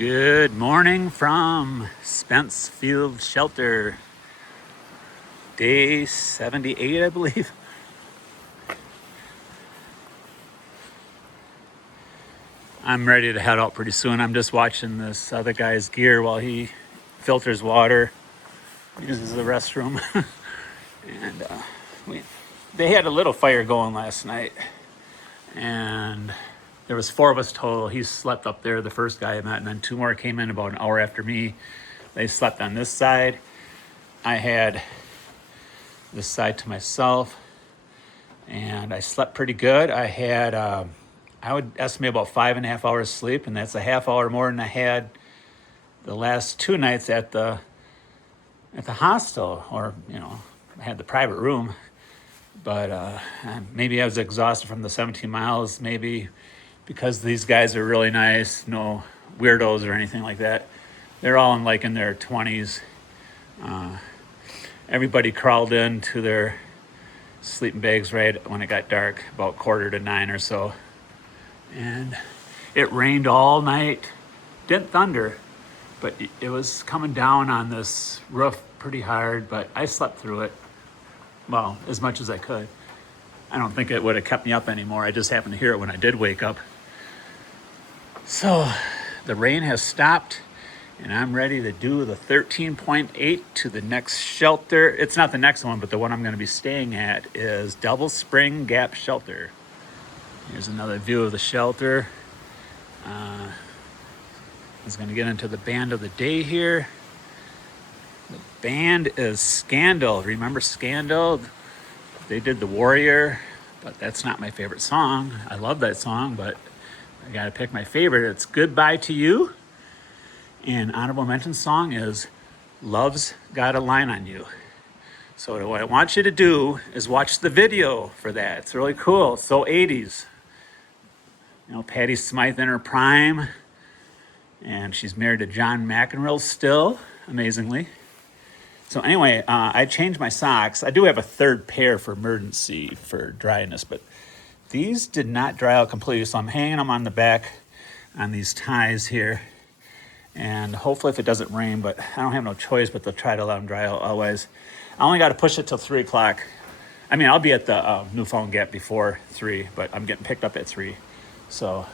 Good morning from Spence Field Shelter, day 78, I believe. I'm ready to head out pretty soon. I'm just watching this other guy's gear while he filters water, uses the restroom. and they had a little fire going last night, and there was 4 of us total. He slept up there, the first guy I met, and then 2 more came in about an hour after me. They slept on this side. I had this side to myself, and I slept pretty good. I had, I would estimate about 5.5 hours sleep, and that's a half hour more than I had the last 2 nights at the hostel, or I had the private room. But maybe I was exhausted from the 17 miles, maybe because these guys are really nice, no weirdos or anything like that. They're all in their 20s. Everybody crawled into their sleeping bags right when it got dark, about 8:45 or so. And it rained all night. Didn't thunder, but it was coming down on this roof pretty hard, but I slept through it, well, as much as I could. I don't think it would have kept me up anymore. I just happened to hear it when I did wake up. So the rain has stopped, and I'm ready to do the 13.8 to the next shelter. It's not the next one, but the one I'm going to be staying at is Devil Spring Gap Shelter. Here's another view of the shelter. I was going to get into the band of the day here. The band is Scandal. Remember Scandal? They did The Warrior, but that's not my favorite song. I love that song, but I got to pick my favorite. It's Goodbye to You. And honorable mention song is Love's Got a Line on You. So what I want you to do is watch the video for that. It's really cool. It's so 80s. Patti Smythe in her prime. And she's married to John McEnroe still, amazingly. So anyway, I changed my socks. I do have a third pair for emergency for dryness, but these did not dry out completely. So I'm hanging them on the back on these ties here. And hopefully if it doesn't rain, but I don't have no choice but to try to let them dry out otherwise. I only got to push it till 3 o'clock. I mean, I'll be at the Newfound Gap before 3, but I'm getting picked up at 3. So,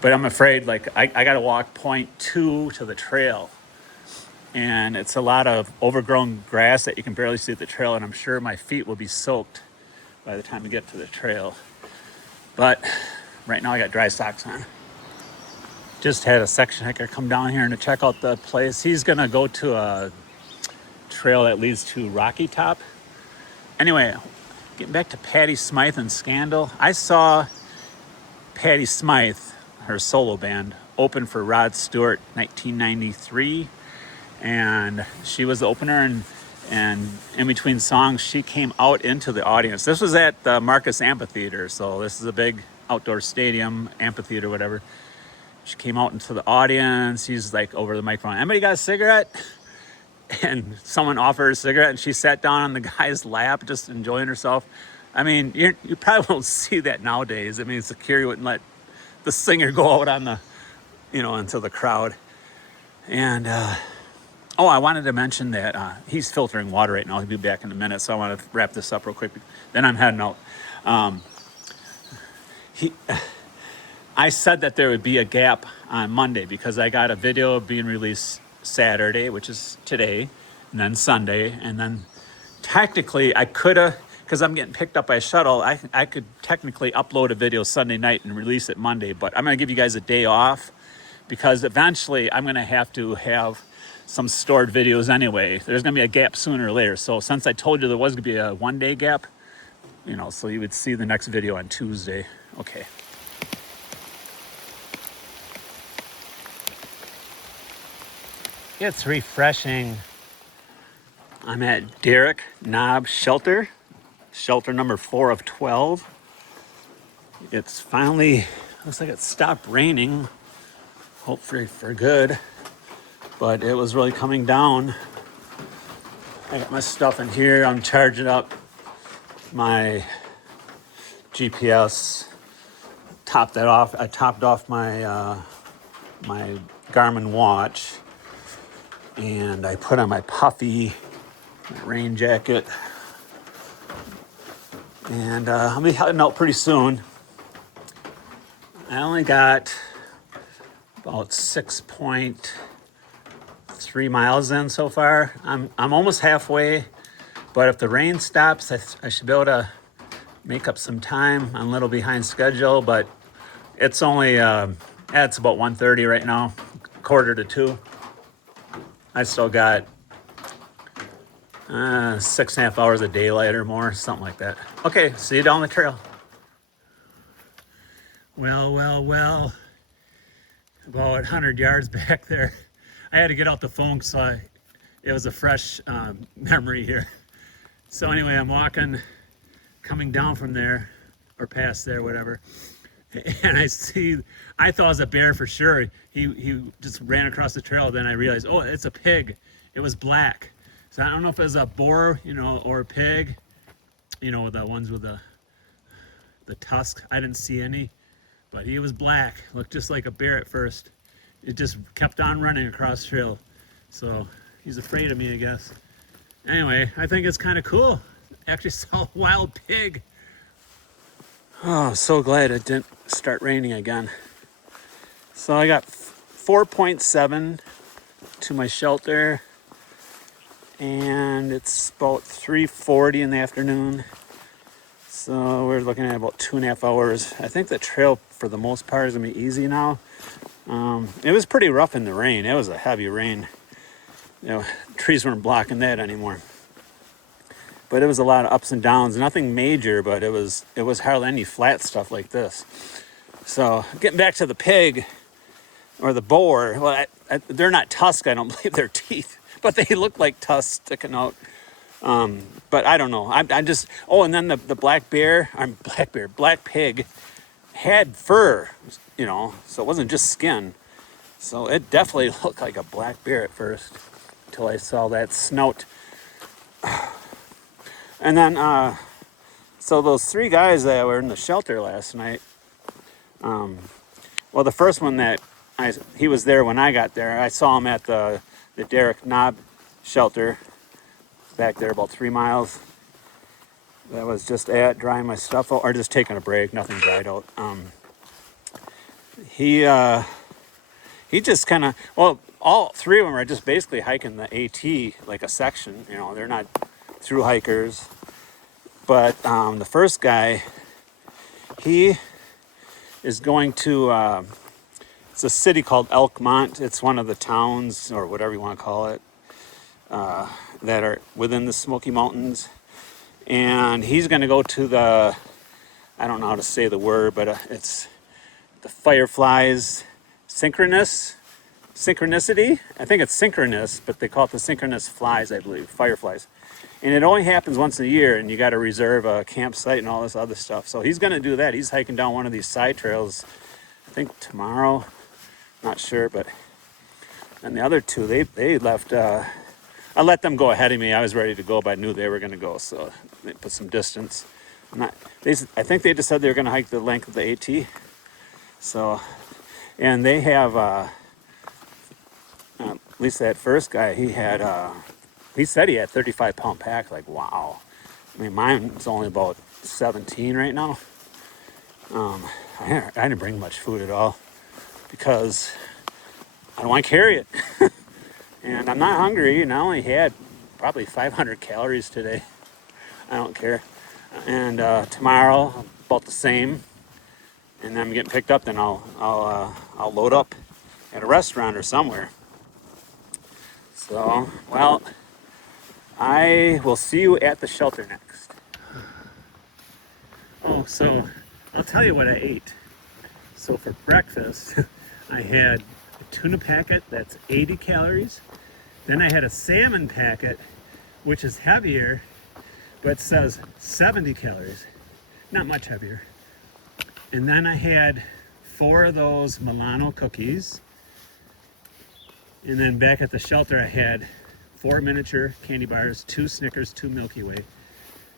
but I'm afraid, I got to walk 0.2 to the trail. And it's a lot of overgrown grass that you can barely see at the trail, and I'm sure my feet will be soaked by the time we get to the trail. But right now I got dry socks on. Just had a section hiker come down here and to check out the place. He's gonna go to a trail that leads to Rocky Top. Anyway, getting back to Patti Smythe and Scandal. I saw Patti Smythe, her solo band, open for Rod Stewart 1993. And she was the opener, and in between songs, she came out into the audience. This was at the Marcus Amphitheater, so this is a big outdoor stadium, amphitheater, whatever. She came out into the audience. He's over the microphone, "Anybody got a cigarette?" And someone offered her a cigarette, and she sat down on the guy's lap, just enjoying herself. I mean, you probably won't see that nowadays. I mean, security wouldn't let the singer go out on the, into the crowd. And, I wanted to mention that he's filtering water right now. He'll be back in a minute, so I want to wrap this up real quick. Then I'm heading out. I said that there would be a gap on Monday because I got a video being released Saturday, which is today, and then Sunday, and then technically I could have, because I'm getting picked up by a shuttle, I could technically upload a video Sunday night and release it Monday, but I'm going to give you guys a day off because eventually I'm going to have some stored videos anyway. There's going to be a gap sooner or later. So since I told you there was going to be a 1-day gap, so you would see the next video on Tuesday. Okay. It's refreshing. I'm at Derrick Knob Shelter, shelter number 4 of 12. It's finally, looks like it stopped raining, hopefully for good, but it was really coming down. I got my stuff in here. I'm charging up my GPS. Topped that off. I topped off my my Garmin watch, and I put on my puffy rain jacket, and I'll be heading out pretty soon. I only got about 6.3 miles in so far. I'm almost halfway, but if the rain stops, I should be able to make up some time. I'm a little behind schedule, but it's only it's about 1:30 right now, quarter to 2. I still got 6.5 hours of daylight or more, something like that. Okay, see you down the trail. Well, about 100 yards back there, I had to get out the phone, so it was a fresh memory here. So anyway, I'm walking, coming down from there, or past there, whatever, and I thought it was a bear for sure. He just ran across the trail. Then I realized, oh, it's a pig. It was black. So I don't know if it was a boar, or a pig, the ones with the tusk. I didn't see any, but he was black. Looked just like a bear at first. It just kept on running across the trail. So he's afraid of me, I guess. Anyway, I think it's kind of cool. Actually saw a wild pig. Oh, so glad it didn't start raining again. So I got 4.7 to my shelter, and it's about 3:40 in the afternoon. So we're looking at about 2.5 hours. I think the trail for the most part is gonna be easy now. It was pretty rough in the rain. It was a heavy rain. Trees weren't blocking that anymore. But it was a lot of ups and downs. Nothing major, but it was hardly any flat stuff like this. So getting back to the pig or the boar, well, they're not tusk. I don't believe they're teeth, but they look like tusks sticking out. But I don't know. I just, and then the black pig had fur, so it wasn't just skin. So it definitely looked like a black bear at first, until I saw that snout. And then, so those 3 guys that were in the shelter last night, well, the first one he was there when I got there. I saw him at the Derek Knob shelter back there, about 3 miles. That was just drying my stuff out, or just taking a break. Nothing dried out. He just kind of, all 3 of them are just basically hiking the AT, like a section. They're not through hikers. But the first guy, he is going to, it's a city called Elkmont. It's one of the towns, or whatever you want to call it, that are within the Smoky Mountains. And he's going to go to I don't know how to say the word, but it's the Fireflies Synchronicity. I think it's synchronous, but they call it the synchronous flies, I believe, fireflies. And it only happens once a year, and you got to reserve a campsite and all this other stuff. So he's going to do that. He's hiking down one of these side trails, I think tomorrow. Not sure, but... And the other 2, they left... I let them go ahead of me. I was ready to go, but I knew they were going to go, so they put some distance. I think they just said they were going to hike the length of the AT. So... And they have... at least that first guy, he said he had 35-pound pack. Like, wow. I mean, mine's only about 17 right now. I didn't bring much food at all because I don't want to carry it. And I'm not hungry, and I only had probably 500 calories today. I don't care. And tomorrow, about the same. And then I'm getting picked up, then I'll load up at a restaurant or somewhere. So, well, I will see you at the shelter next. Oh, so I'll tell you what I ate. So for breakfast, I had a tuna packet that's 80 calories. Then I had a salmon packet, which is heavier, but says 70 calories. Not much heavier. And then I had 4 of those Milano cookies. And then back at the shelter, I had 4 miniature candy bars, 2 Snickers, 2 Milky Way.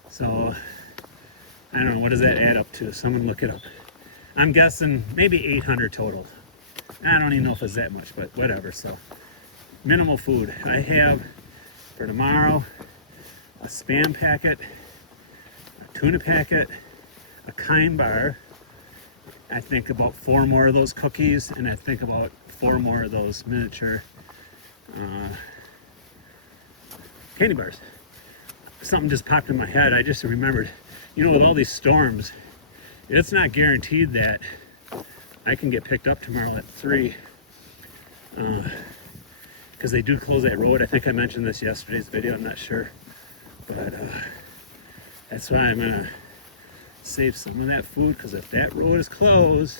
So, I don't know, what does that add up to? Someone look it up. I'm guessing maybe 800 total. I don't even know if it's that much, but whatever. So minimal food. I have for tomorrow a Spam packet, a tuna packet, a Kind bar. I think about 4 more of those cookies, and I think about 4 more of those miniature candy bars. Something just popped in my head. I just remembered, you know, with all these storms, it's not guaranteed that I can get picked up tomorrow at 3, because they do close that road. I think I mentioned this yesterday's video, I'm not sure, but that's why I'm gonna save some of that food, because if that road is closed,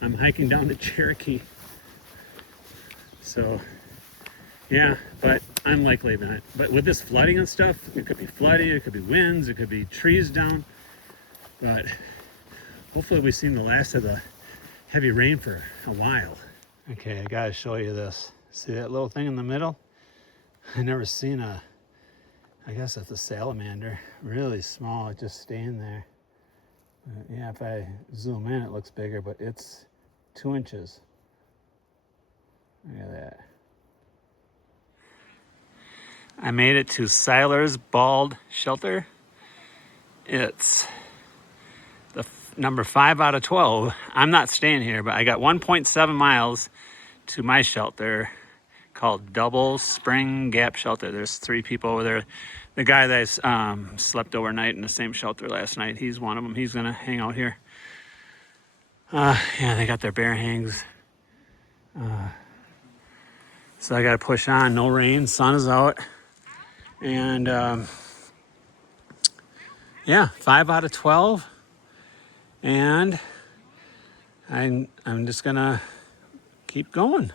I'm hiking down to Cherokee. So yeah, but I'm like leaving it. But with this flooding and stuff, it could be flooding, it could be winds, it could be trees down. But hopefully we've seen the last of the heavy rain for a while. Okay, I gotta show you this. See that little thing in the middle? I never seen I guess it's a salamander. Really small, it just staying there. Yeah, if I zoom in, it looks bigger, but it's 2 inches. Look at that. I made it to Seiler's Bald Shelter. It's the number 5 out of 12. I'm not staying here, but I got 1.7 miles to my shelter called Double Spring Gap Shelter. There's 3 people over there. The guy that slept overnight in the same shelter last night, he's one of them. He's gonna hang out here. Yeah, they got their bear hangs. So I gotta push on. No rain, sun is out. And yeah, 5 out of 12. And I'm just gonna keep going.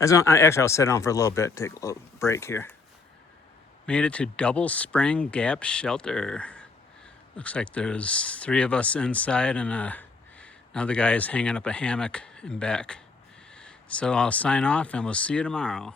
Actually, I'll sit down for a little bit, take a little break here. Made it to Double Spring Gap Shelter. Looks like there's 3 of us inside, and another guy is hanging up a hammock and back. So I'll sign off, and we'll see you tomorrow.